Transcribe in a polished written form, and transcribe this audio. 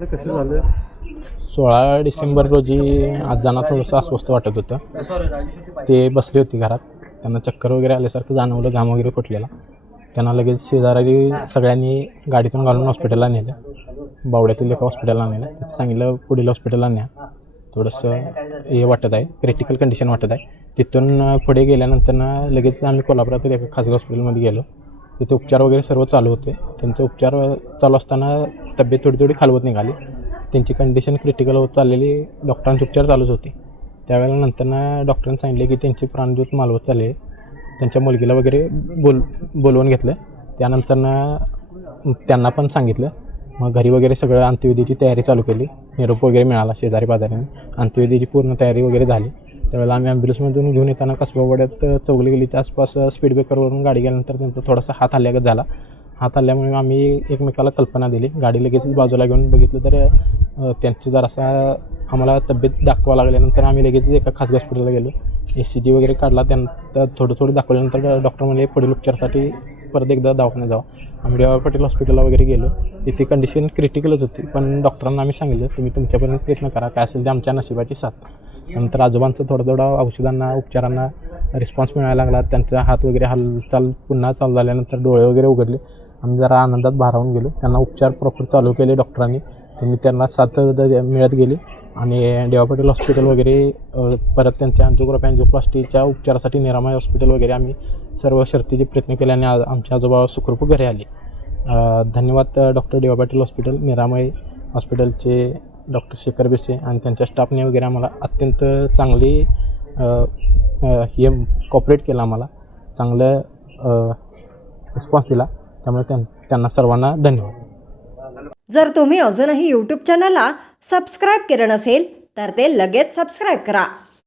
ते कसं झालं? 16 डिसेंबर रोजी आजांना थोडंसं अस्वस्थ वाटत होतं. ते बसले होते घरात. त्यांना चक्कर वगैरे आल्यासारखं जाणवलं, घाम वगैरे फुटलेला. त्यांना लगेच शेजारी सगळ्यांनी गाडीतून घालून हॉस्पिटलला नेलं. बावड्यातील एका हॉस्पिटलला नेलं. तिथं सांगितलं पुढील हॉस्पिटलला न्या, थोडंसं हे वाटत आहे, क्रिटिकल कंडिशन वाटत आहे. तिथून पुढे गेल्यानंतर लगेच आम्ही कोल्हापुरातील एका खाजगी हॉस्पिटलमध्ये गेलो. तिथे उपचार वगैरे सर्व चालू होते. त्यांचे उपचार चालू असताना तब्येत थोडी खालवत निघाली. त्यांची कंडिशन क्रिटिकल होत चाललेली, डॉक्टरांचे उपचार चालूच होते. त्यावेळेला नंतर डॉक्टरांनी सांगितले की त्यांची प्राणज्योत मालवत चालली आहे. त्यांच्या मुलगीला वगैरे बोलवून घेतलं. त्यानंतर त्यांना पण सांगितलं. मग घरी वगैरे सगळं अंत्यविधीची तयारी चालू केली. निरोप वगैरे मिळाला शेजारी पाजारीने. अंत्यविधीची पूर्ण तयारी वगैरे झाली. त्यावेळेला आम्ही ॲम्ब्युलन्समधून घेऊन येताना कसबावाड्यात चौगली गलीच्या आसपास स्पीड ब्रेकरवरून गाडी गेल्यानंतर त्यांचा थोडासा हात हल्ल्यागत झाला. हात हल्ल्यामुळे आम्ही एकमेकाला कल्पना दिली. गाडी लगेच बाजूला घेऊन बघितलं तर त्यांची जरासा आम्हाला तब्येत दाखवा लागल्यानंतर आम्ही लगेच एका खाजगी हॉस्पिटलला गेलो. ECG वगैरे काढला. त्यानंतर थोडं दाखवल्यानंतर डॉक्टर म्हणले पुढील उपचारासाठी परत एकदा दवाखान्यात जावं. आम्ही डी.वाय पाटील हॉस्पिटलला वगैरे गेलो. तिथे कंडिशन क्रिटिकलच होती, पण डॉक्टरांना आम्ही सांगितलं तुम्ही तुमच्यापर्यंत प्रयत्न करा, काय असेल ते आमच्या नशिबाची साथ. नंतर आजोबांचं थोडं औषधांना उपचारांना रिस्पॉन्स मिळायला लागला. त्यांचा हात वगैरे हालचाल पुन्हा चालू झाल्यानंतर डोळे वगैरे उघडले. आम्ही जरा आनंदात भारावून गेलो. त्यांना उपचार प्रॉपर चालू केले डॉक्टरांनी. त्यांना साथ मिळत गेली आणि डी.वाय पाटील हॉस्पिटल वगैरे परत त्यांच्या अँजिओग्राफी अँजिओप्लास्टीच्या उपचारासाठी निरामय हॉस्पिटल वगैरे आम्ही सर्व शर्तीचे प्रयत्न केले आणि आमचे आजोबा सुखरूप घरी आले. धन्यवाद डॉक्टर डी.वाय पाटील हॉस्पिटल, निरामय हॉस्पिटलचे डॉक्टर शेखर बेसे आणि त्यांच्या स्टाफने वगैरे आम्हाला अत्यंत चांगली हे कॉपरेट केलं, आम्हाला चांगलं रिस्पॉन्स दिला. त्यामुळे त्यांना सर्वांना धन्यवाद. जर तुम्ही अजूनही यूट्यूब चॅनलला सबस्क्राईब केलं नसेल तर ते लगेच सबस्क्राईब करा.